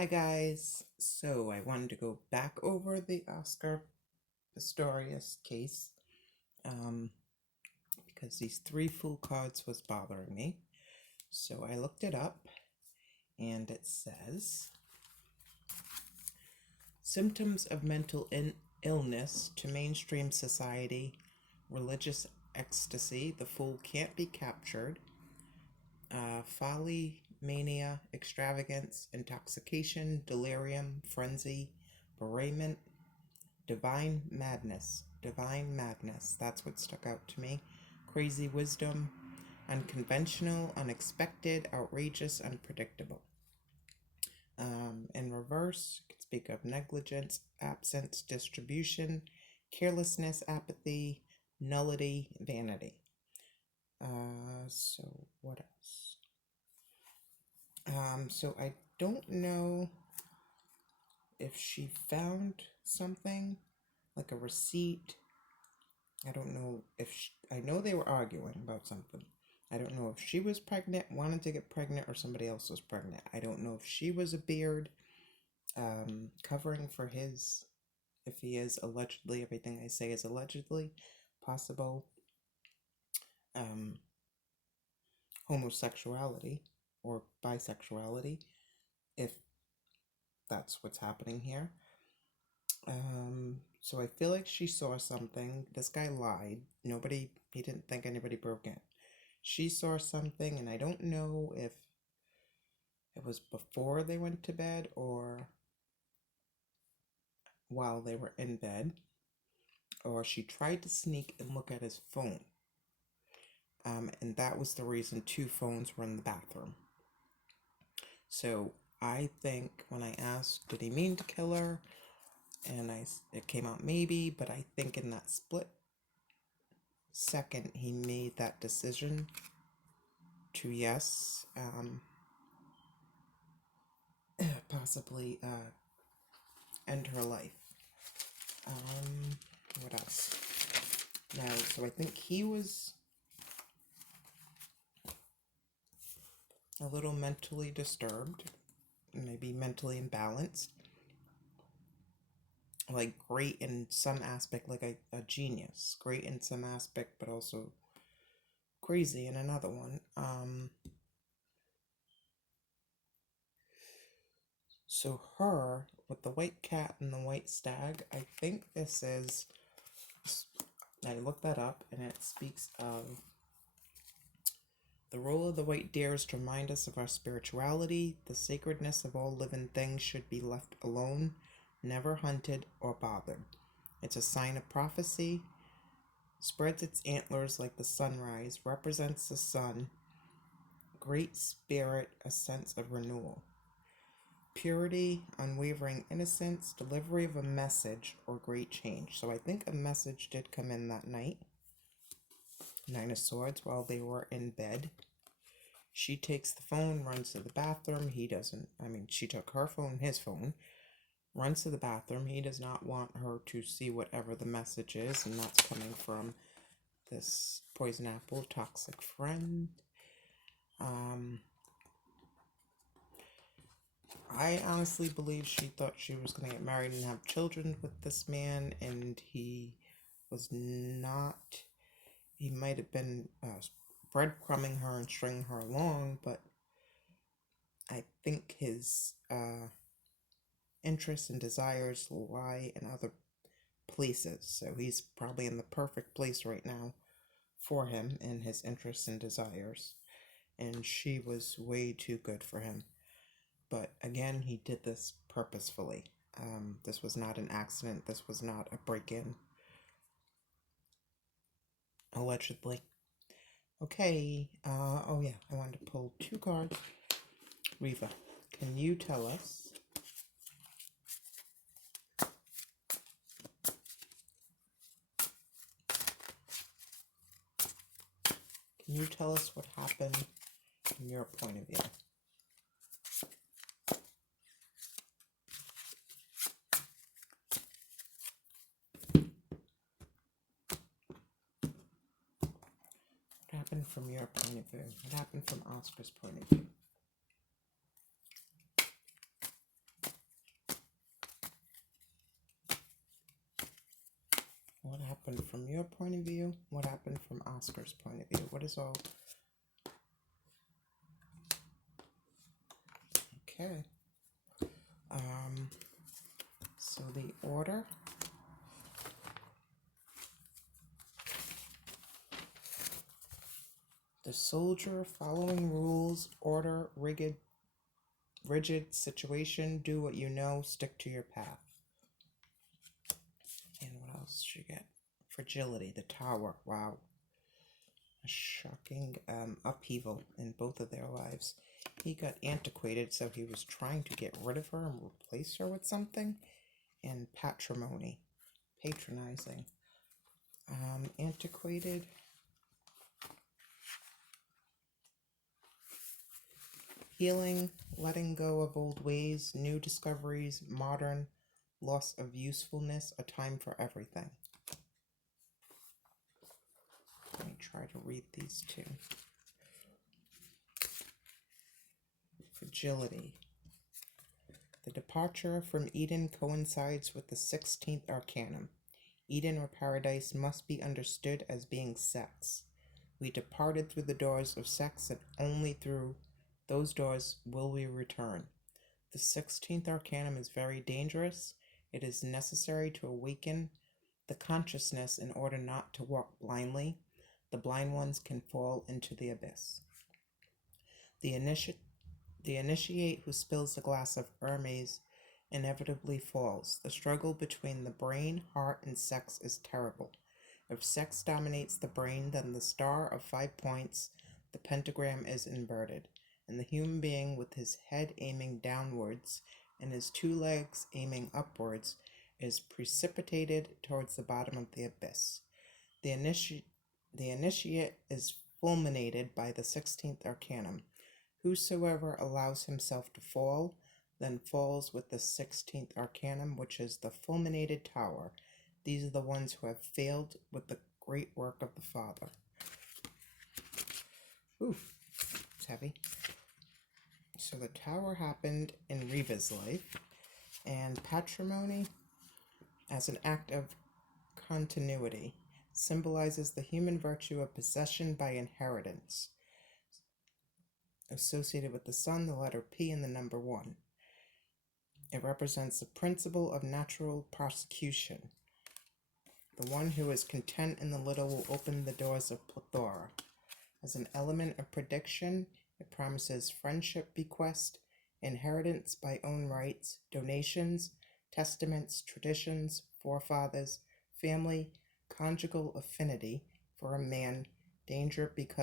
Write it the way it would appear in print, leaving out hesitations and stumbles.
Hi guys. So I wanted to go back over the Oscar Pistorius case because these three full cards was bothering me. So I looked it up and it says symptoms of mental illness to mainstream society, religious ecstasy, the fool can't be captured, folly, mania, extravagance, intoxication, delirium, frenzy, bereavement, divine madness. Divine madness. That's what stuck out to me. Crazy wisdom. Unconventional, unexpected, outrageous, unpredictable. In reverse, you could speak of negligence, absence, distribution, carelessness, apathy, nullity, vanity. So what else? So I don't know if she found something like a receipt. I don't know if I know they were arguing about something. I don't know if she was pregnant, wanted to get pregnant, or somebody else was pregnant. I don't know if she was a beard, covering for his, if he is allegedly, everything I say is allegedly, possible homosexuality or bisexuality, if that's what's happening here. So I feel like she saw something. This guy lied. He didn't think anybody broke in. She saw something, and I don't know if it was before they went to bed or while they were in bed, or she tried to sneak and look at his phone. And that was the reason two phones were in the bathroom. So I think when I asked, did he mean to kill her? And it came out maybe, but I think in that split second he made that decision to yes, possibly end her life. What else? Now, so I think he was a little mentally disturbed, maybe mentally imbalanced. Like great in some aspect, like a genius. Great in some aspect, but also crazy in another one. So her, with the white cat and the white stag, I think this is, I looked that up, and it speaks of the role of the white deer is to remind us of our spirituality. The sacredness of all living things should be left alone, never hunted or bothered. It's a sign of prophecy, spreads its antlers like the sunrise, represents the sun, great spirit, a sense of renewal. Purity, unwavering innocence, delivery of a message, or great change. So I think a message did come in that night. Nine of Swords while they were in bed. She takes the phone, runs to the bathroom. He doesn't. She took her phone, his phone, runs to the bathroom. He does not want her to see whatever the message is, and that's coming from this poison apple toxic friend. I honestly believe she thought she was going to get married and have children with this man, and he was not. He might have been breadcrumbing her and stringing her along, but I think his interests and desires lie in other places. So he's probably in the perfect place right now for him and his interests and desires. And she was way too good for him. But again, he did this purposefully. This was not an accident. This was not a break-in. Allegedly. Okay. Oh yeah, I wanted to pull two cards. Reeva, can you tell us what happened from your point of view? What happened from your point of view? What happened from Oscar's point of view? your point of view? What happened from Oscar's point of view? What is all... Okay. So the order... The soldier, following rules, order, rigid situation, do what you know, stick to your path. And what else did you get? Fragility, the tower, wow. A shocking upheaval in both of their lives. He got antiquated, so he was trying to get rid of her and replace her with something. And patrimony, patronizing. Antiquated. Healing, letting go of old ways, new discoveries, modern, loss of usefulness, a time for everything. Let me try to read these two. Fragility. The departure from Eden coincides with the 16th Arcanum. Eden or paradise must be understood as being sex. We departed through the doors of sex, and only through those doors will we return. The 16th Arcanum is very dangerous. It is necessary to awaken the consciousness in order not to walk blindly. The blind ones can fall into the abyss. The initiate who spills a glass of Hermes inevitably falls. The struggle between the brain, heart, and sex is terrible. If sex dominates the brain, then the star of 5 points, the pentagram, is inverted, and the human being with his head aiming downwards and his 2 legs aiming upwards is precipitated towards the bottom of the abyss. The initiate is fulminated by the 16th Arcanum. Whosoever allows himself to fall, then falls with the 16th Arcanum, which is the fulminated tower. These are the ones who have failed with the great work of the Father. Ooh, it's heavy. So the tower happened in Reeva's life, and patrimony, as an act of continuity, symbolizes the human virtue of possession by inheritance. Associated with the sun, the letter P, and the number 1. It represents the principle of natural prosecution. The one who is content in the little will open the doors of plethora. As an element of prediction, it promises friendship bequest, inheritance by own rights, donations, testaments, traditions, forefathers, family, conjugal affinity for a man, danger because